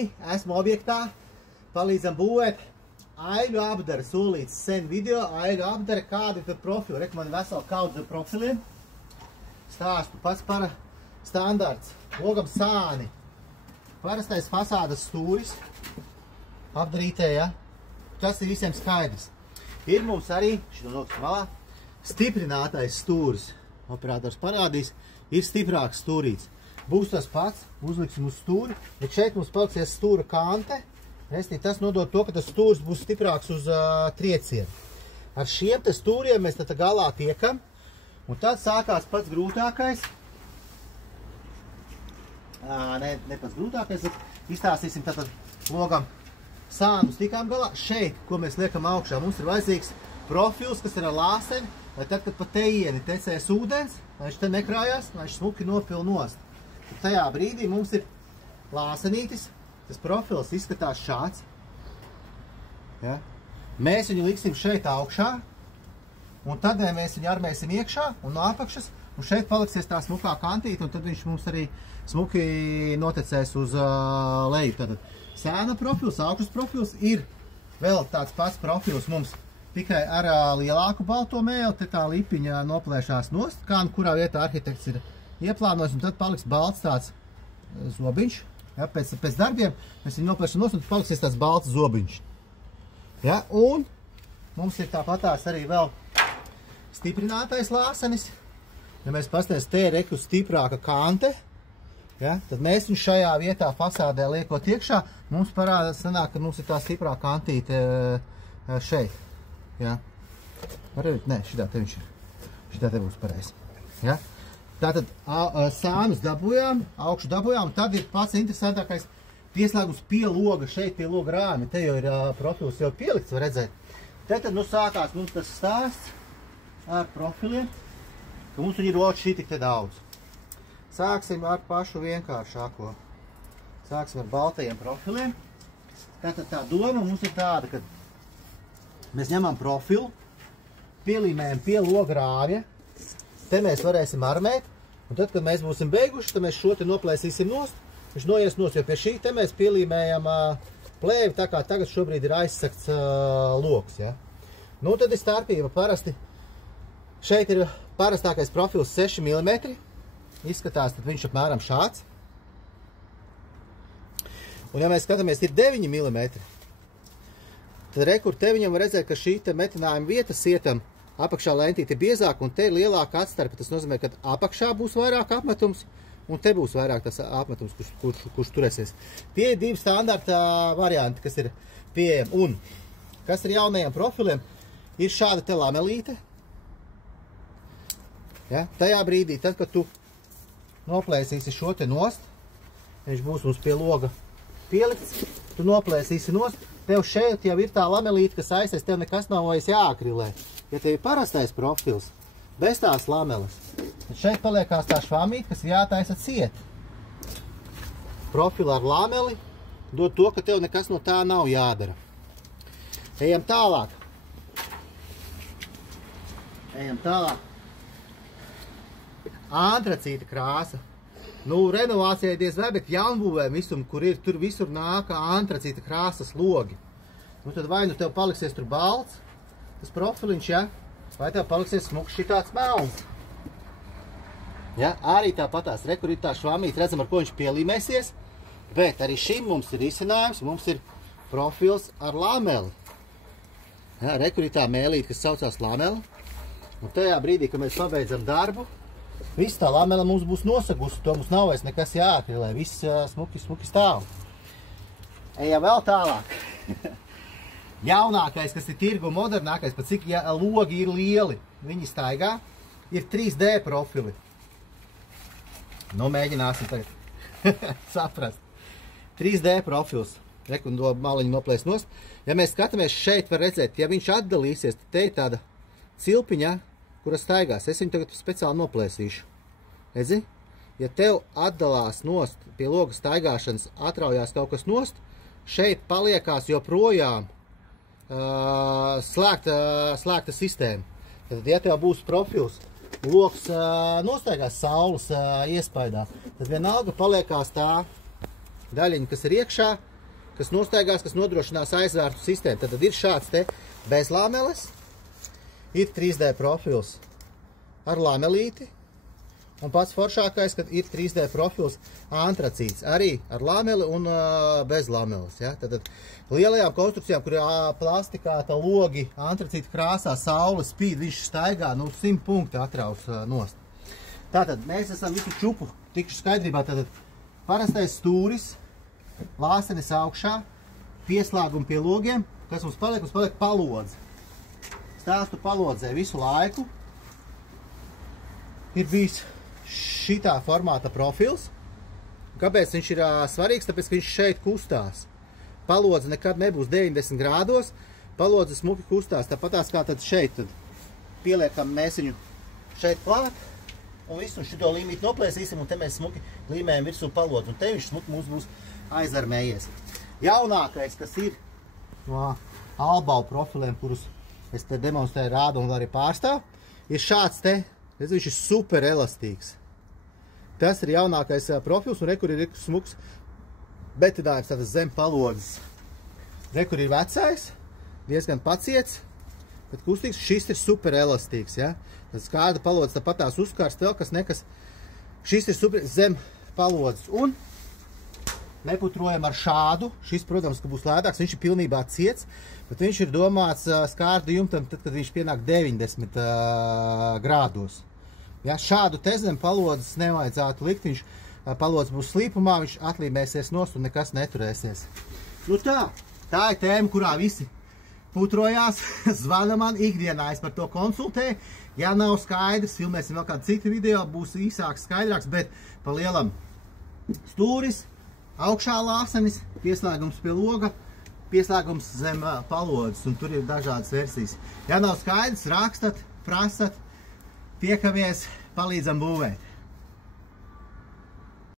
Esmu objektā, palīdzam būvēt aiļu apdara, solīts sen video, aiļu apdara, kādi tur profili. Reku man veselu kaudzi ar profiliem. Stāstu pats para standarts. Logam sāni. Parastais fasādas stūris. Apdarītē, ja? Tas ir visiem skaidrs. Ir mums arī, šito nokas malā, stiprinātais stūris. Operators parādīs, ir stiprāks stūrīts. Būs tas pats, uzliksim uz stūri, bet šeit mums paliksies stūra kante. Tas nodod to, ka tas stūris būs stiprāks uz triecienu. Ar šiem te stūriem mēs tad galā tiekam, un tad sākās pats grūtākais. Ne pats grūtākais, bet izstāstīsim tātad logam sānus tikām galā. Šeit, ko mēs liekam augšā, mums ir vajadzīgs profils, kas ir ar lāseni, lai tad, kad pa teieni tecēs ūdens, lai viņš te nekrājās, lai viņš smuki nopil nost. Tajā brīdī mums ir lāsenītis, tas profils izskatās šāds. Ja? Mēs viņu liksim šeit augšā, un tad mēs viņu armēsim iekšā un no apakšas, un šeit paliksies tā smukā kantīte, un tad viņš mums arī smuki notecēs uz leju. Tātad sēna profils, augšas profils, ir vēl tāds pats profils mums tikai ar lielāku balto mēli, te tā lipiņa noplēšās nost, kā kurā vietā arhitekts ir ieplānojis, un tad paliks balts tāds zobiņš. Ja, pēc darbiem mēs viņu noplēšam nost, un tad paliksies tāds balts zobiņš. Ja, un mums ir tāpatās arī vēl stiprinātais lāsenis. Ja mēs pastāmies te reku stiprāka kante, ja, tad mēs viņu šajā vietā fasādē liekot iekšā, mums parādās sanāk, ka mums ir tā stiprā kantīte šeit. Ja. Nē, šitā te viņš ir. Šitā te būs pareizi. Ja. Tātad sānus dabujām, augšu dabujām, un tad ir pats interesantākais pieslēgums pie loga, šeit pie loga rāmi. Te jau ir profils jau pielikts, var redzēt. Te tad nu sākās mums tas stāsts ar profiliem, ka mums viņi ir oči šī tik te daudz. Sāksim ar pašu vienkāršāko. Sāksim ar baltajiem profiliem. Tātad tā doma mums ir tāda, ka mēs ņemam profilu, pielīmējam pie loga rāmja, te mēs varēsim armēt, un tad, kad mēs būsim beiguši, tad mēs šo te noplēsīsim nost, viņš noies nost, jo pie šī te mēs pielīmējam plēvi, tā kā tagad šobrīd ir aizsakts loks. Ja? Nu, tad ir starpība parasti. Šeit ir parastākais profils 6 mm, izskatās, tad viņš apmēram šāds. Un ja mēs skatāmies, ir 9 mm, tad rekur te viņam var redzēt, ka šī te metinājuma vieta sietam apakšā lentīte ir biezāka un te ir lielāka atstarpe. Tas nozīmē, ka apakšā būs vairāk apmetums un te būs vairāk tas apmetums, kurš turēsies. Tie ir divi standarta varianti, kas ir pieejami. Un kas ir jaunajiem profiliem, ir šāda te lamelīte. Ja? Tajā brīdī, tad, kad tu noplēsīsi šo te nost, viņš būs mums pie loga pielikts, tu noplēsīsi nost, tev šeit jau ir tā lamelīte, kas aiztais, tev nekas nav vairs jāakrilē. Ja tev ir parastais profils, bez tās lameles, tad šeit paliekās tā švamīte, kas jātaisa ciet. Profila ar lameli dod to, ka tev nekas no tā nav jādara. Ejam tālāk. Antracīta krāsa. Nu, renovācijai diez vai, bet jaunbūvēm visum, kur ir, tur visur nāk antracīta krāsas logi. Nu, tad vai nu tev paliksies tur balts, tas profiliņš, ja? Vai tev paliksies smuks šitāds melns. Ja? Arī tāpatās, rekur ir tā švamīt, redzam, ar ko viņš pielīmēsies, bet arī šim mums ir izcinājums, mums ir profils ar lameli. Ja? Rekur ir tā mēlīte, kas saucās lameli, un tajā brīdī, kad mēs pabeidzam darbu, viss tā lamela mums būs nosagusi, to mums nav vairs nekas jāakrilē, viss smuki stāv. Ejam vēl tālāk. Jaunākais, kas ir tirgu modernākais, pat cik logi ir lieli, viņi staigā, ir 3D profili. Nu, mēģināsim tagad saprast. 3D profils. Rekundo maliņu noplēs nost. Ja mēs skatāmies šeit, var redzēt, ja viņš atdalīsies, tad te ir tāda cilpiņa, kura staigās. Es viņu tagad speciāli noplēsīšu. Redzi? Ja tev atdalās nost pie loga staigāšanas, atraujās kaut kas nost, šeit paliekās joprojām slēgta sistēma. Tad, ja tev būs profils, loks nostaigās saules iespaidā, tad vienalga paliekās tā daļiņa, kas ir iekšā, kas nostaigās, kas nodrošinās aizvērtu sistēmu. Tad ir šāds te bez lameles, ir 3D profils ar lamelīti, un pats foršākais, kad ir 3D profils antracīts, arī ar lameli un bez lameles. Ja? Tad lielajām konstrukcijām, kur ir plastikāta logi, antracīta krāsā, saule spīd, viņš staigā, 100 punkti atrauc nost. Tātad mēs esam visu čupu tikšu skaidrībā. Tātad parastais stūris, lāsenis augšā, pieslēgumi pie logiem. Kas mums paliek? Mums paliek palodze. Stāstu palodzē visu laiku. Ir bijis šitā formāta profils. Kāpēc viņš ir svarīgs? Tāpēc, ka viņš šeit kustās. Palodze nekad nebūs 90 grādos. Palodze smuki kustās. Tāpatās kā tad šeit. Tad pieliekam mēs viņu šeit klāt. Un visu šito līmīti noplēsīsim. Un te mēs smuki līmējam virsū palodzi. Un te viņš smuki mums būs aizarmējies. Jaunākais, kas ir no albau profiliem, kurus es te demonstrēju, rādu un arī pārstāv, ir šāds te. Viņš ir super elastīgs. Tas ir jaunākais profils, un rekur ir smuks betonājums, tātad zem palodzes. Rekur ir vecais, diezgan paciets, bet kustīgs. Šis ir super elastīgs. Ja? Tad skārda palodzes tāpat tās uzkārs, vēl kas nekas. Šis ir super zem palodzes. Un neputrojam ar šādu. Šis, protams, ka būs lētāks, viņš ir pilnībā ciets, bet viņš ir domāts skārdu jumtam, tad, kad viņš pienāk 90 grādos. Ja, šādu te zem palodzes nevajadzētu likt, viņš palodzes būs slīpumā, viņš atlīmēsies nost un nekas neturēsies. Nu tā ir tēma, kurā visi putrojās, zvana man ikdienā, es par to konsultēju. Ja nav skaidrs, filmēsim vēl kādu citu video, būs īsāks, skaidrāks, bet pa lielam stūris, augšā lāsenis, pieslēgums pie loga, pieslēgums zem palodzes, un tur ir dažādas versijas. Ja nav skaidrs, rakstat, prasat, tiekamies, palīdzam būvēt.